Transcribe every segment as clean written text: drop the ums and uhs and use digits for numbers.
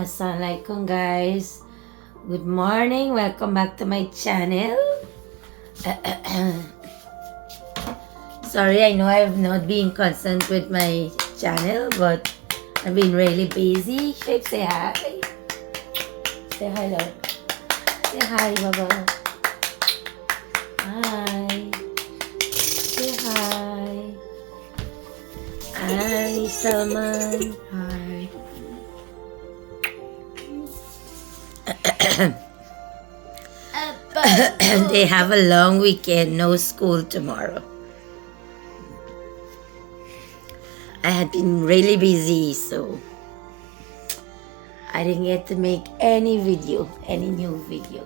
Assalamualaikum guys. Good morning. Welcome back to my channel. Sorry, I know I've not been constant with my channel, but I've been really busy. Shape, say hi. Say hello. Say hi, Baba. Hi. Say hi. Hi, Salman. Hi. They have a long weekend, no school tomorrow. I had been really busy, so I didn't get to make any new video.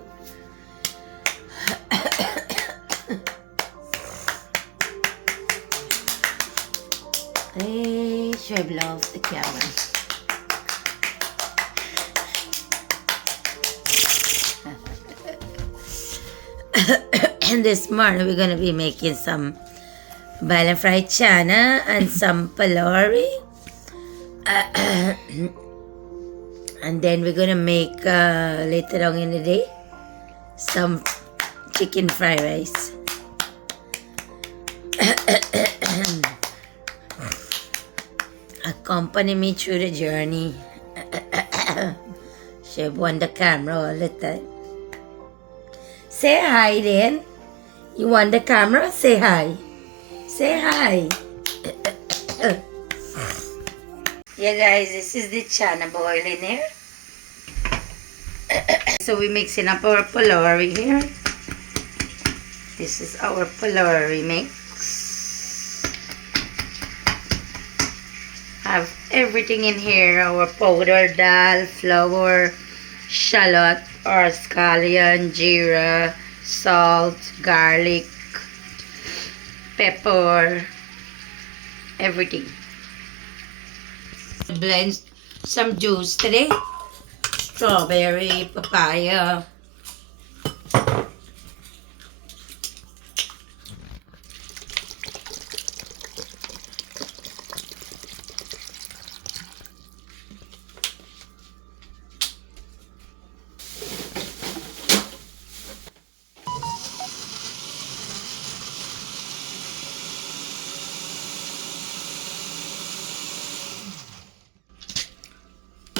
Hey, should I blow off the camera? And this morning we're gonna be making some bala fried chana and some palori. And then we're gonna make later on in the day some chicken fried rice. Accompany me through the journey. She won the camera all the time. Say hi then. You want the camera? Say hi. Say hi. Yeah guys, this is the chana boiling here. So we're mixing up our palori here. This is our palori mix. Have everything in here. Our powder dal, flour, shallot or scallion, jeera, salt, garlic, pepper, everything. Blend some juice today. Strawberry, papaya.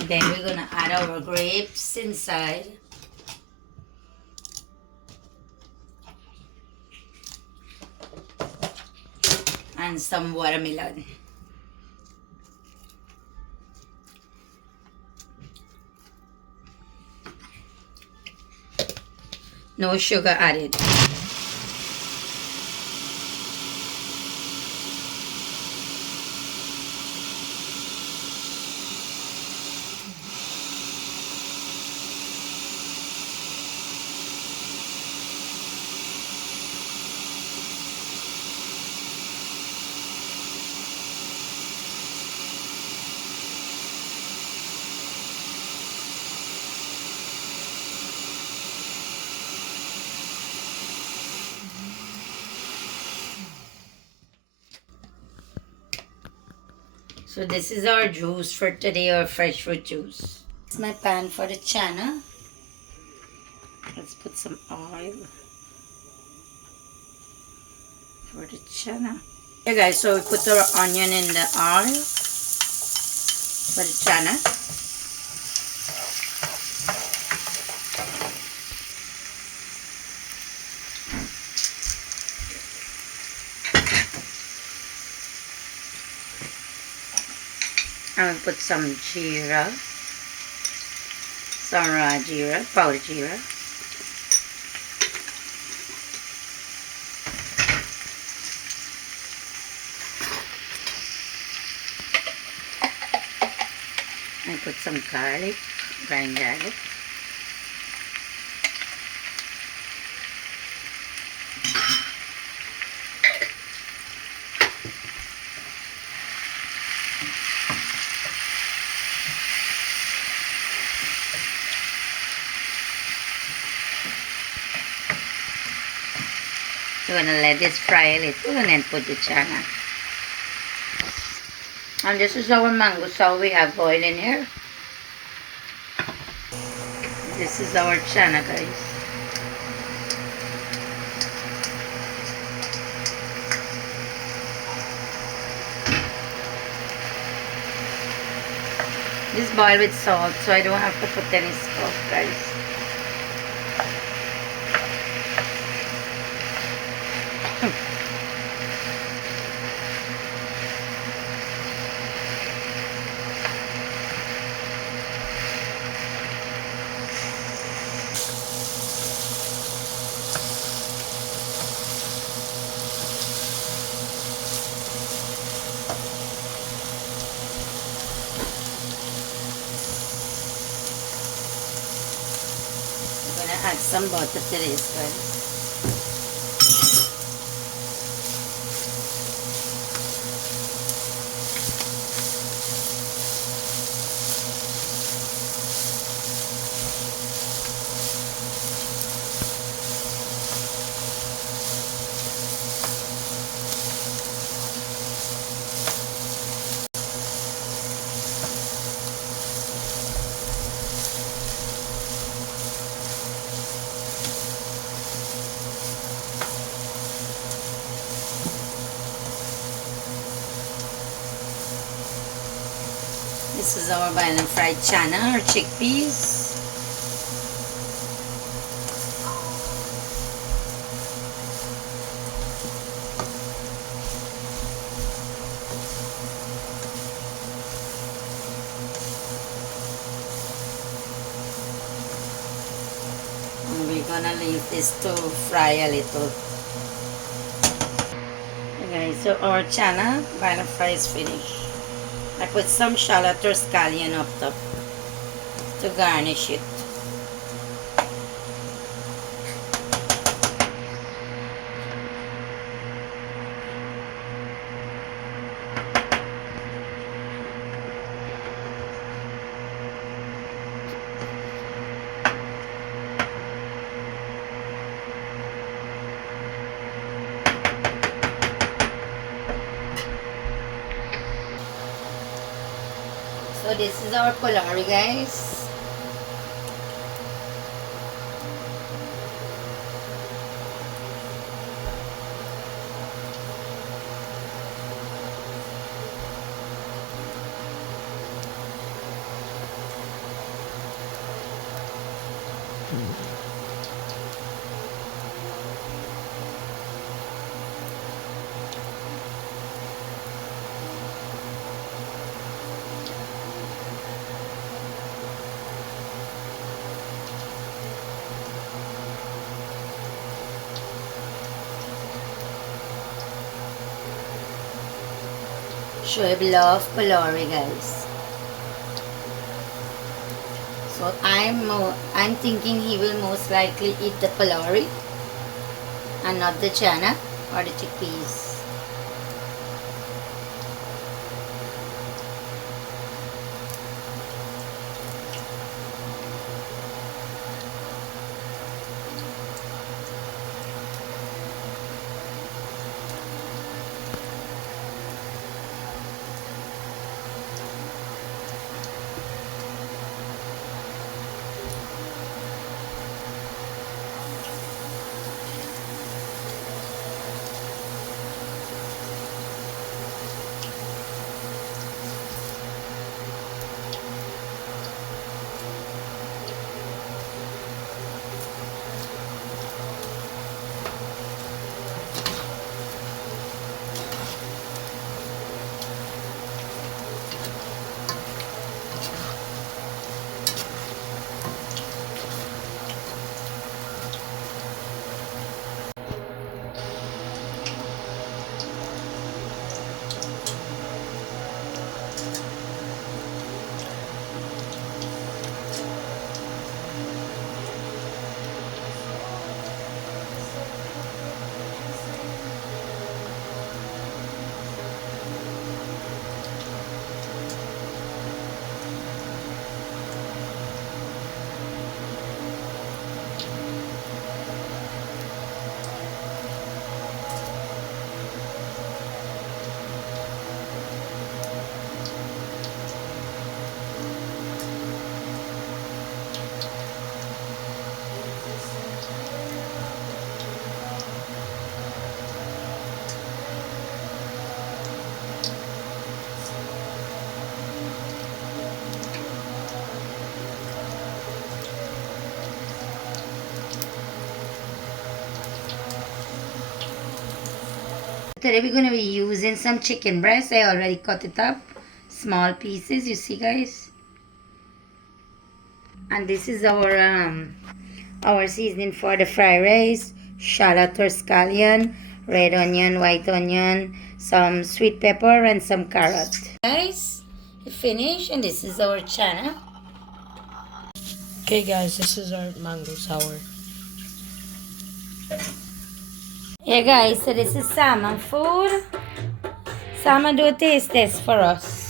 Then we're gonna add our grapes inside. And some watermelon. No sugar added. So this is our juice for today, our fresh fruit juice. It's my pan for the chana. Let's put some oil for the chana. Okay guys, so we put our onion in the oil for the chana. And we put some jeera, some raw jeera, powder jeera. I put some garlic, ground garlic. So we're gonna let this fry a little and then put the chana. And this is our mango saw we have boiling here. This is our chana, guys. This boil with salt, so I don't have to put any salt, guys. I'm gonna add some butter to this, guys. This is our boiled and fried chana or chickpeas. And we're gonna leave this to fry a little. Okay, so our chana boiled and fried is finished. I put some shallot or scallion up top to garnish it. So this is our pulari, guys. Shoaib love pulari, guys. So I'm thinking he will most likely eat the pulari and not the chana or the chickpeas. today we're going to be using some chicken breast. I already cut it up. Small pieces, you see guys. And this is our seasoning for the fried rice. Shallot or scallion, red onion, white onion, some sweet pepper and some carrot. Guys, it finished and this is our chana. Okay guys, this is our mango sour. Yeah guys, so this is salmon food. Salmon, do a taste test for us.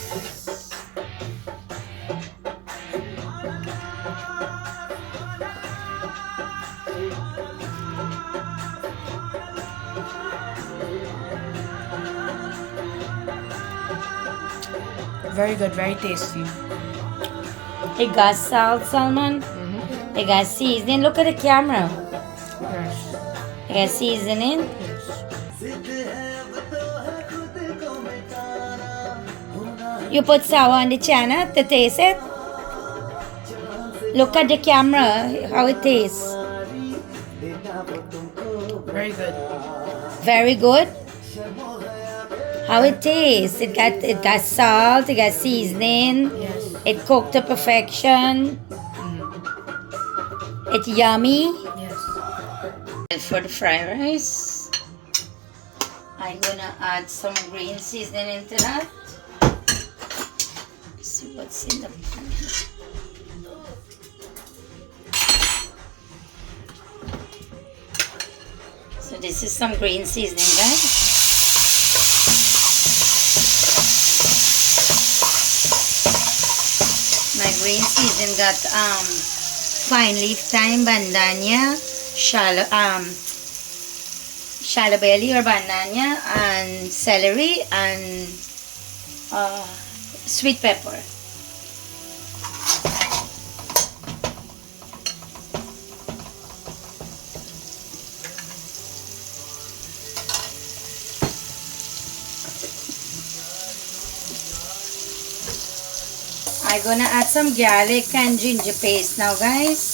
Very good, very tasty. It got salt, salmon. It got seasoning. Look at the camera. Yes. It got seasoning. You put sour on the chana to taste it. Look at the camera, how it tastes. Very good. Very good. How it tastes. It got salt, it got seasoning. Yes. It cooked to perfection. It's yummy. Yes. And for the fried rice, I'm gonna add some green seasoning into that. See what's in the pan. So this is some green seasoning, guys. My green seasoning got fine leaf thyme, bandania, shallow belly or bandania, and celery and sweet pepper. I'm gonna add some garlic and ginger paste now, guys.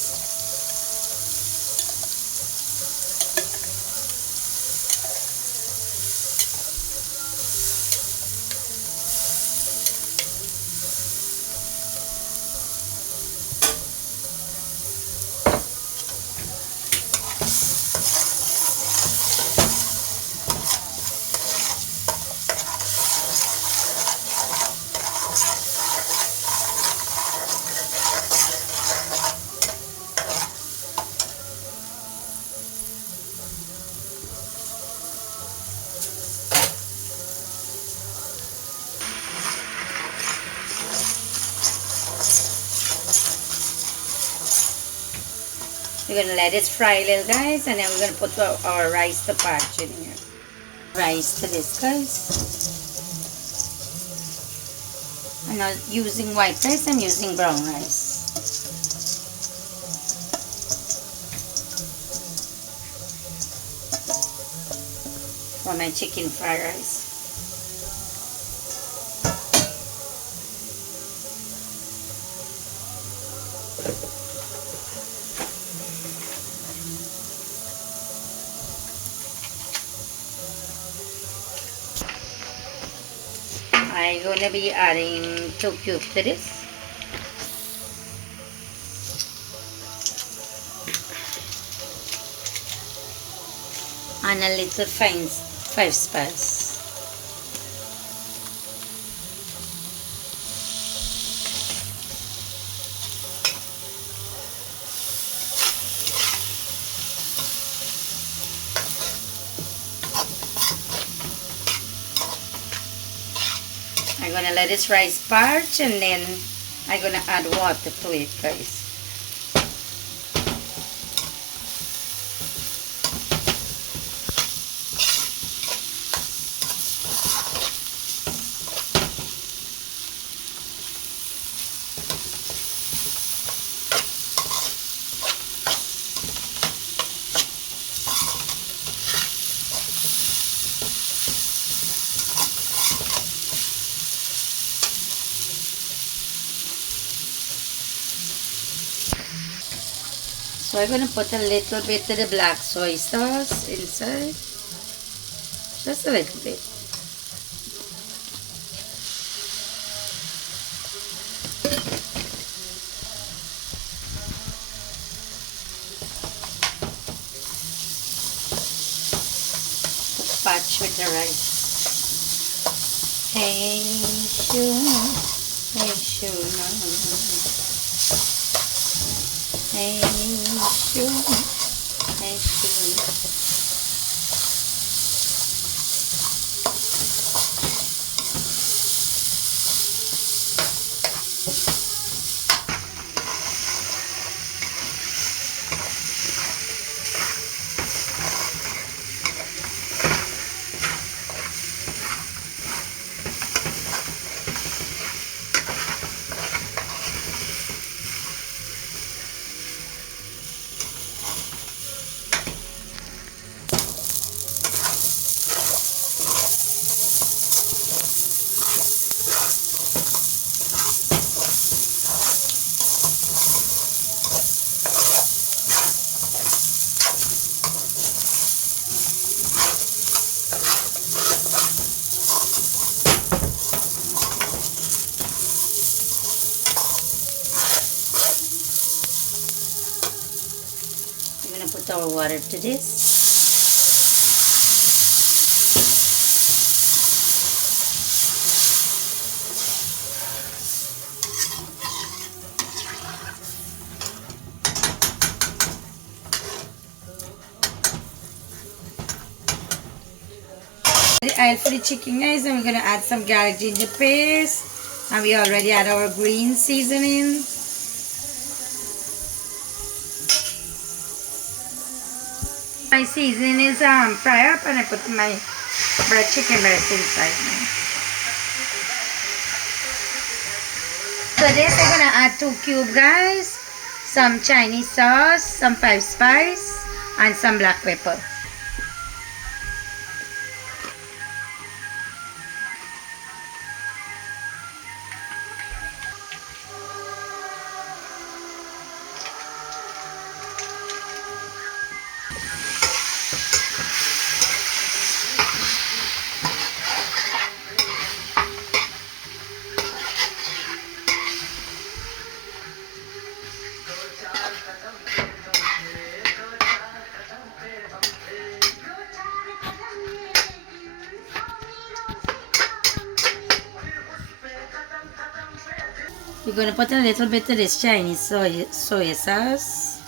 We're gonna let it fry a little, guys, and then we're gonna put our rice to patch in here. Rice to this, guys. I'm not using white rice, I'm using brown rice. For my chicken fried rice. I'm gonna be adding 2 cubes to this. And a little 5 spice. I'm gonna let this rice parch and then I'm gonna add water to it, guys. So I'm gonna put a little bit of the black soy sauce inside. Just a little bit. Patch with the rice. Hey, Shuna. Hey, Shuna. Hey, Shuna. Hey, Shuna. We're gonna put our water to this. The oil for the chicken, guys, and we're gonna add some garlic ginger paste, and we already add our green seasoning. My seasoning is fry up, and I put my chicken breast inside now. So this I'm gonna add 2 cubes, guys, some Chinese sauce, some 5 spice, and some black pepper. We're going to put a little bit of this Chinese soy sauce.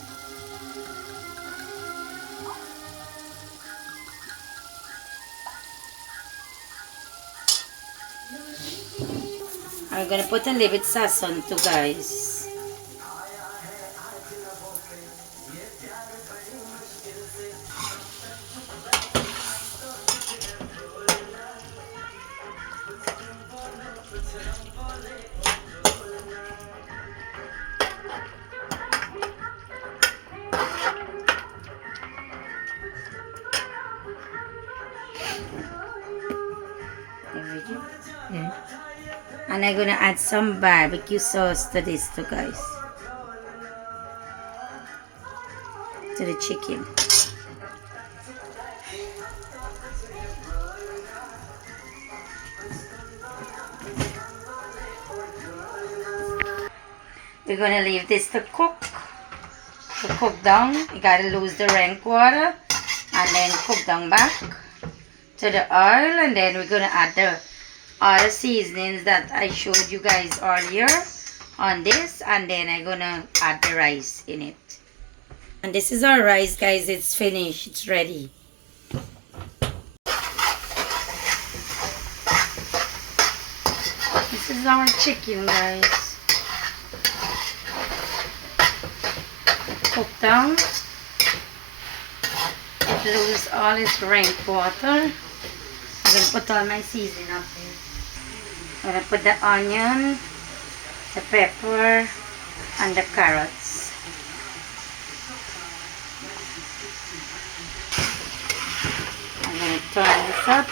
I'm going to put a little bit sazon too, guys. Yeah. And I'm gonna add some barbecue sauce to this too, guys. To the chicken. We're gonna leave this to cook down. You gotta lose the rank water and then cook down back to the oil, and then we're gonna add the other seasonings that I showed you guys earlier on this, and then I'm gonna add the rice in it. And this is our rice, guys. It's finished. It's ready. This is our chicken, guys. Cook down. It loses all its rank water. I'm gonna put all my seasoning up there. I'm gonna put the onion, the pepper, and the carrots. I'm gonna turn this up.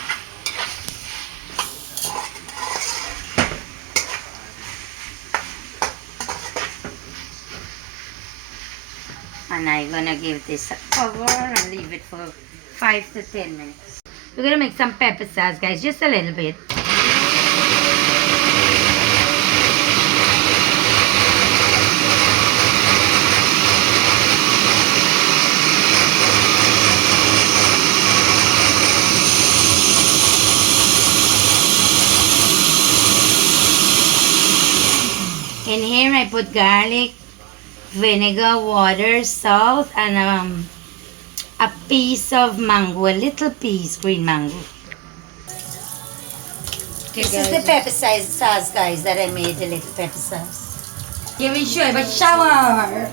And I'm gonna give this a cover and leave it for 5 to 10 minutes. We're gonna make some pepper sauce, guys, just a little bit. In here I put garlic, vinegar, water, salt, and a piece of mango, a little piece, green mango. Okay, This guys. is the pepper sauce, guys, that I made, the little pepper sauce. Give me sure, but shower.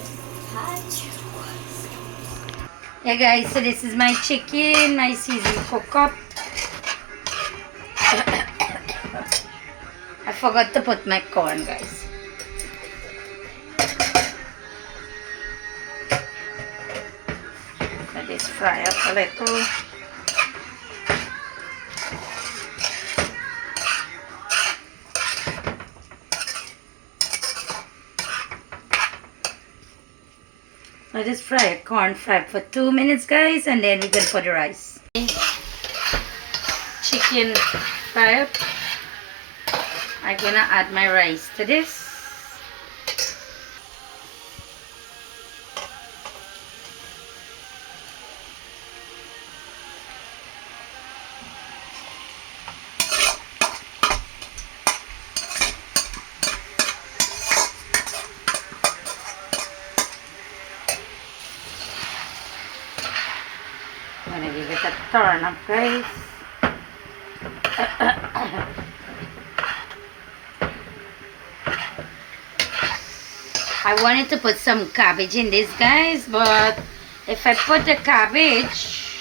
Yeah, guys, so this is my chicken, my seasoned cook up. I forgot to put my corn, guys. Let this fry up a little. Let us fry a corn fry for 2 minutes, guys, and then we're gonna put the rice. Chicken fry up. I'm gonna add my rice to this. I'm gonna give it a turn up, guys. I wanted to put some cabbage in this, guys, but if I put the cabbage,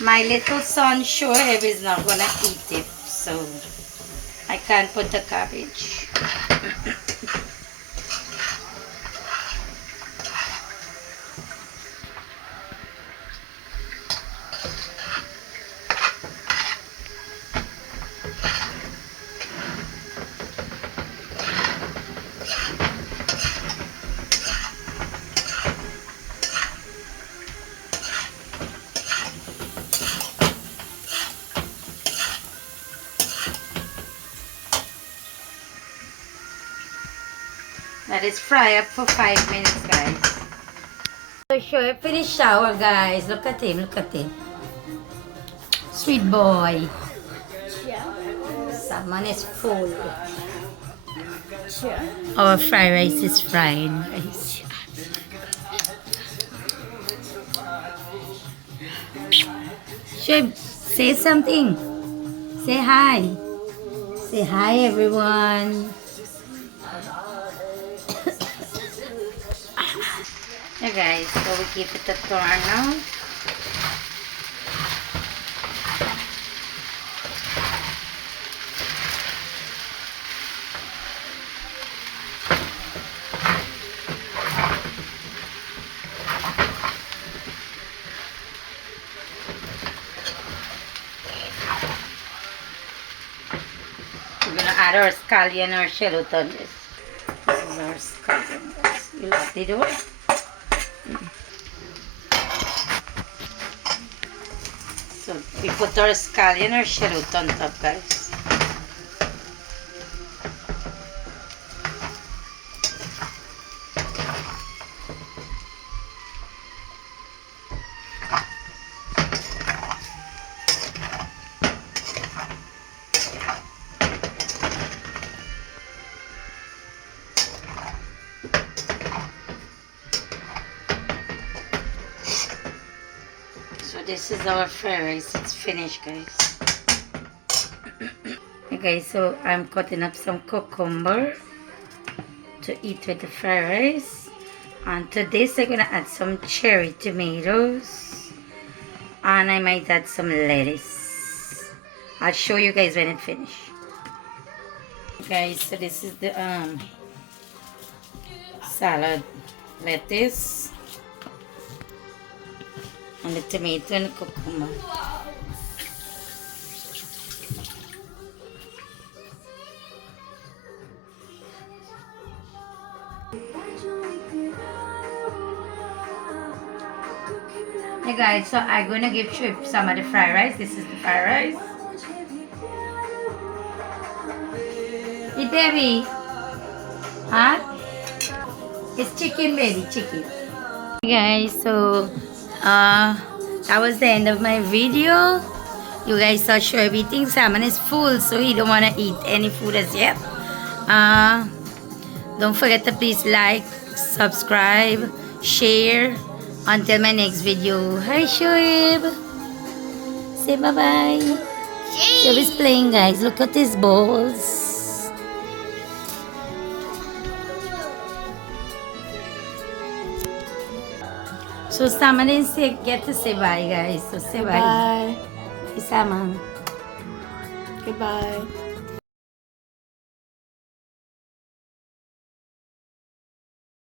my little son sure is not gonna eat it, so I can't put the cabbage. Let it fry up for 5 minutes, guys. So sure, finished shower, guys. Look at him, look at him. Sweet boy. Someone is full. Our fried rice is fried, guys. Sure, say something. Say hi. Say hi, everyone. Hey guys, so we give it a turn now. We're gonna add our scallion or shallot on this. This is our scallion, guys. You lock the door. So we put our scallion or shallot on top, guys. So this is our fried rice. It's finished, guys. Okay, so I'm cutting up some cucumber to eat with the fried rice. And to this, I'm gonna add some cherry tomatoes. And I might add some lettuce. I'll show you guys when it's finished. Guys, so this is the salad lettuce and the tomato and cucumber. Hey guys, so I'm gonna give Trip some of the fried rice. This is the fried rice. Eat, baby. Huh? It's chicken, baby, chicken. Hey guys, so that was the end of my video. You guys saw Shoaib eating. Salmon is full, so he don't want to eat any food as yet. Don't forget to please like, subscribe, share. Until my next video. Hi Shoaib. Say bye-bye. Shoaib is playing, guys. Look at his balls. So Salmon didn't get to say bye, guys. So say bye. Bye. Hey, Salmon. Goodbye.